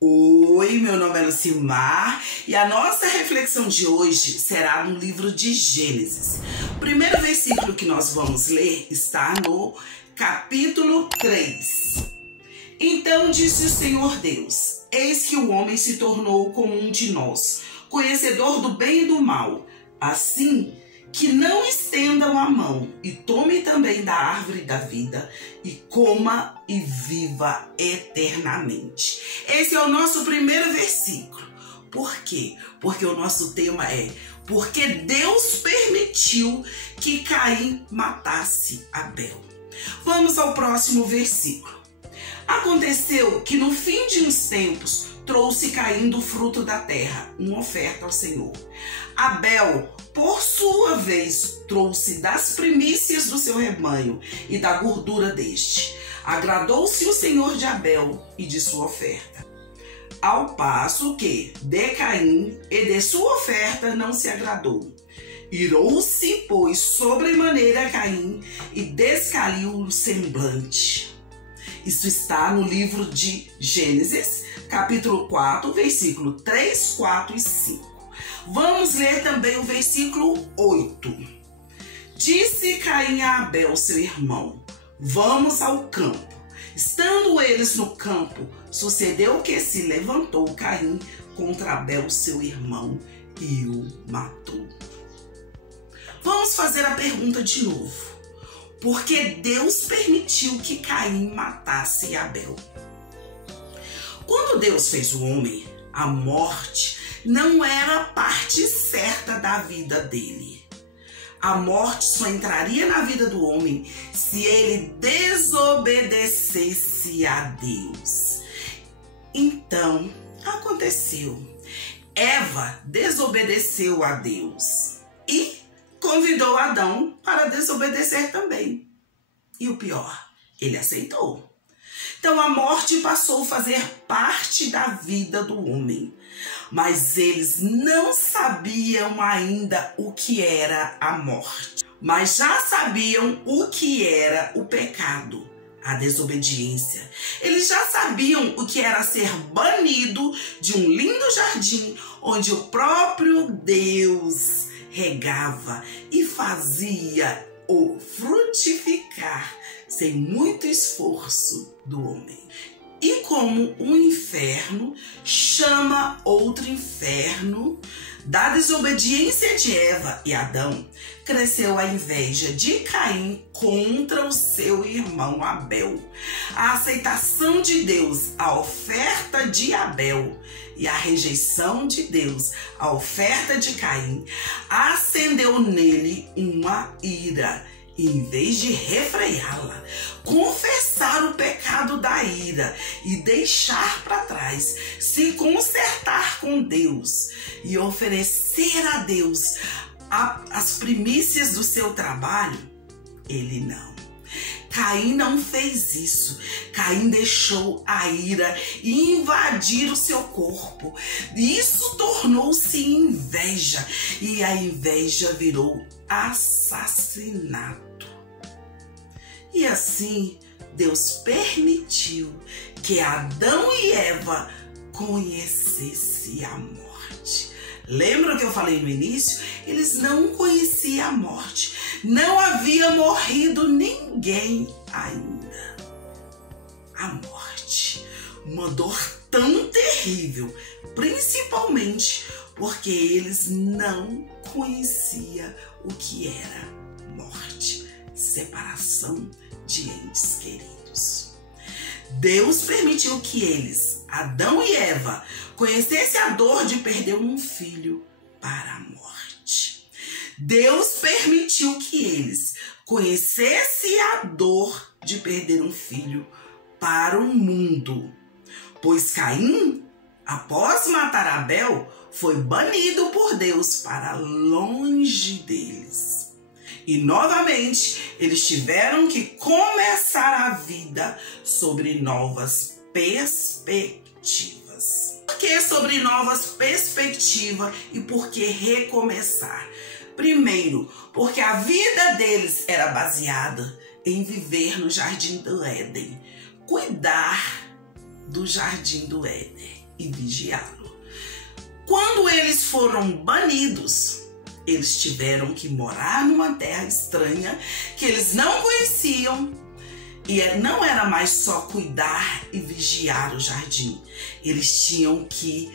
Oi, meu nome é Lucimar e a nossa reflexão de hoje será no livro de Gênesis. O primeiro versículo que nós vamos ler está no capítulo 3. Então disse o Senhor Deus: Eis que o homem se tornou como um de nós, conhecedor do bem e do mal. Assim que não estendam a mão e tome também da árvore da vida e coma e viva eternamente. Esse é o nosso primeiro versículo. Por quê? Porque o nosso tema é porque Deus permitiu que Caim matasse Abel. Vamos ao próximo versículo. Aconteceu que no fim de uns tempos trouxe Caim do fruto da terra uma oferta ao Senhor. Abel, por sua vez, trouxe das primícias do seu rebanho e da gordura deste. Agradou-se o Senhor de Abel e de sua oferta, ao passo que de Caim e de sua oferta não se agradou. Irou-se, pois, sobremaneira Caim e descaliu o semblante. Isso está no livro de Gênesis, capítulo 4, versículo 3, 4 e 5. Vamos ler também o versículo 8. Disse Caim a Abel, seu irmão: vamos ao campo. Estando eles no campo, sucedeu que se levantou Caim contra Abel, seu irmão, e o matou. Vamos fazer a pergunta de novo. Por que Deus permitiu que Caim matasse Abel? Quando Deus fez o homem, a morte não era a parte certa da vida dele. A morte só entraria na vida do homem se ele desobedecesse a Deus. Então, aconteceu. Eva desobedeceu a Deus e convidou Adão para desobedecer também. E o pior, ele aceitou. Então a morte passou a fazer parte da vida do homem. Mas eles não sabiam ainda o que era a morte. Mas já sabiam o que era o pecado, a desobediência. Eles já sabiam o que era ser banido de um lindo jardim onde o próprio Deus regava e fazia o frutificar sem muito esforço do homem. E como um inferno chama outro inferno da desobediência de Eva e Adão, cresceu a inveja de Caim contra o seu irmão Abel. A aceitação de Deus, a oferta de Abel, e a rejeição de Deus, a oferta de Caim, acendeu nele uma ira. Em vez de refreá-la, confessar o pecado da ira e deixar para trás, se consertar com Deus e oferecer a Deus as primícias do seu trabalho, ele não. Caim não fez isso. Caim deixou a ira invadir o seu corpo. Isso tornou-se inveja e a inveja virou assassinato. E assim, Deus permitiu que Adão e Eva conhecessem a morte. Lembra que eu falei no início? Eles não conheciam a morte. Não havia morrido ninguém ainda. A morte, uma dor tão terrível, principalmente porque eles não conheciam o que era morte, separação de entes queridos. Deus permitiu que eles, Adão e Eva, conhecessem a dor de perder um filho para a morte. Deus permitiu que eles conhecessem a dor de perder um filho para o mundo, pois Caim, após matar Abel, foi banido por Deus para longe deles. E novamente, eles tiveram que começar a vida sobre novas perspectivas. Por que sobre novas perspectivas e por que recomeçar? Primeiro, porque a vida deles era baseada em viver no jardim do Éden, cuidar do jardim do Éden. e vigiá-lo. Quando eles foram banidos, eles tiveram que morar numa terra estranha que eles não conheciam. E não era mais só cuidar e vigiar o jardim. Eles tinham que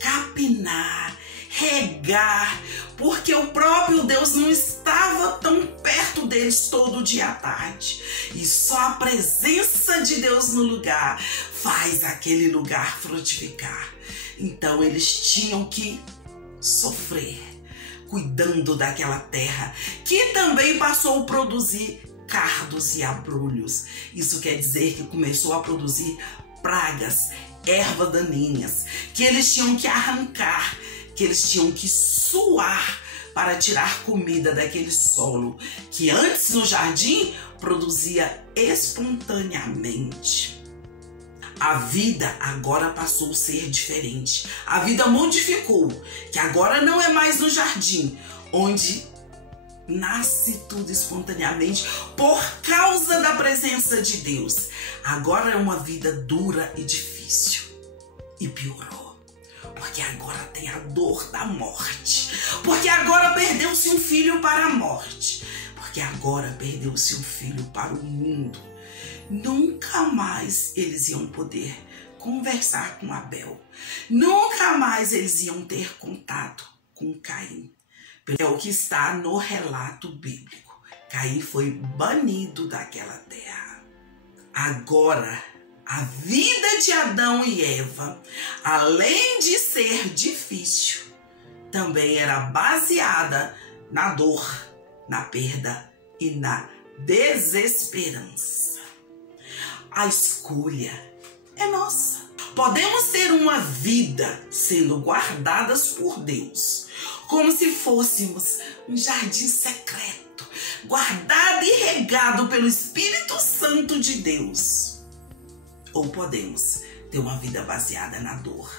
capinar, regar, porque o próprio Deus não estava tão perto deles todo dia à tarde. E só a presença de Deus no lugar faz aquele lugar frutificar. Então eles tinham que sofrer, cuidando daquela terra, que também passou a produzir cardos e abrolhos. Isso quer dizer que começou a produzir pragas, ervas daninhas, que eles tinham que arrancar, que eles tinham que suar para tirar comida daquele solo que antes no jardim produzia espontaneamente. A vida agora passou a ser diferente. A vida modificou, que agora não é mais no jardim, onde nasce tudo espontaneamente por causa da presença de Deus. Agora é uma vida dura e difícil. E piorou, porque agora tem a dor da morte. Porque agora perdeu-se um filho para a morte. Porque agora perdeu-se um filho para o mundo. Nunca mais eles iam poder conversar com Abel. Nunca mais eles iam ter contato com Caim. É o que está no relato bíblico. Caim foi banido daquela terra. Agora, a vida de Adão e Eva, além de ser difícil, também era baseada na dor, na perda e na desesperança. A escolha é nossa. Podemos ter uma vida sendo guardadas por Deus, como se fôssemos um jardim secreto, guardado e regado pelo Espírito Santo de Deus. Ou podemos ter uma vida baseada na dor,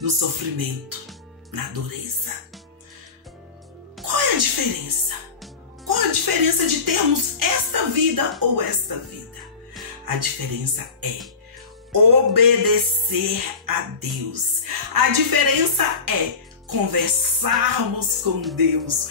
no sofrimento, na dureza. Qual é a diferença? Qual a diferença de termos esta vida ou esta vida? A diferença é obedecer a Deus. A diferença é conversarmos com Deus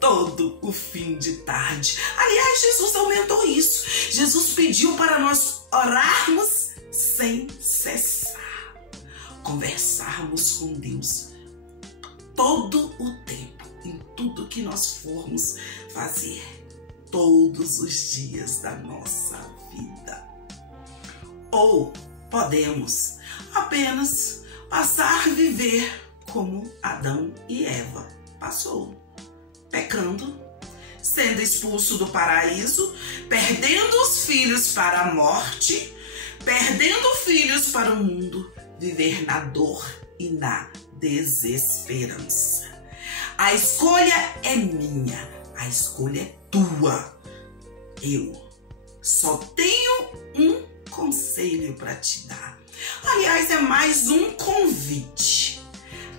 todo o fim de tarde. Aliás, Jesus aumentou isso. Jesus pediu para nós orarmos sem cessar. Conversarmos com Deus todo o tempo, em tudo que nós formos fazer, todos os dias da nossa vida. Ou podemos apenas passar a viver como Adão e Eva passou, pecando, sendo expulso do paraíso, perdendo os filhos para a morte, perdendo filhos para o mundo, viver na dor e na desesperança. A escolha é minha, a escolha é tua. Eu só tenho um conselho para te dar. Aliás, é mais um convite.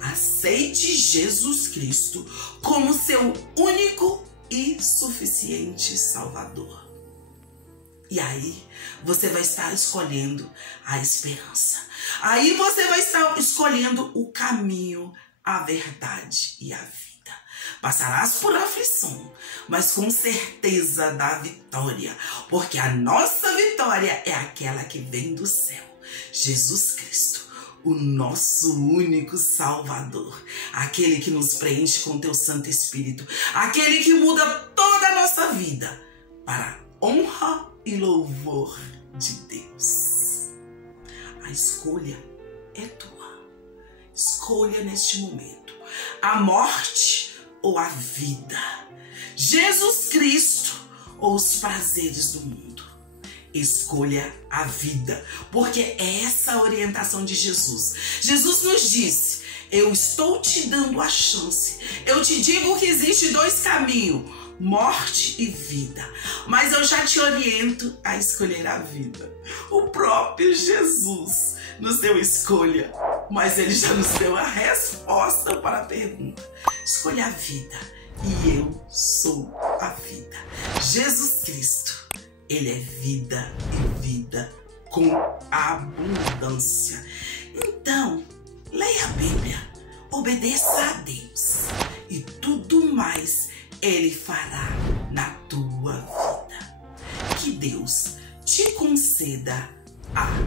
Aceite Jesus Cristo como seu único e suficiente Salvador. E aí você vai estar escolhendo a esperança. Aí você vai estar escolhendo o caminho, a verdade e a vida. Passarás por aflição, mas com certeza da vitória, porque a nossa vitória é aquela que vem do céu. Jesus Cristo, o nosso único Salvador, aquele que nos preenche com teu Santo Espírito, aquele que muda toda a nossa vida para honra e louvor de Deus. A escolha é tua. Escolha neste momento a morte ou a vida, Jesus Cristo ou os prazeres do mundo. Escolha a vida, porque é essa a orientação de Jesus. Jesus nos disse: eu estou te dando a chance. Eu te digo que existe dois caminhos, morte e vida, mas eu já te oriento a escolher a vida. O próprio Jesus nos deu escolha, mas ele já nos deu a resposta para a pergunta. Escolha a vida, e eu sou a vida. Jesus Cristo, ele é vida e vida com abundância. Então, obedeça a Deus e tudo mais Ele fará na tua vida. Que Deus te conceda a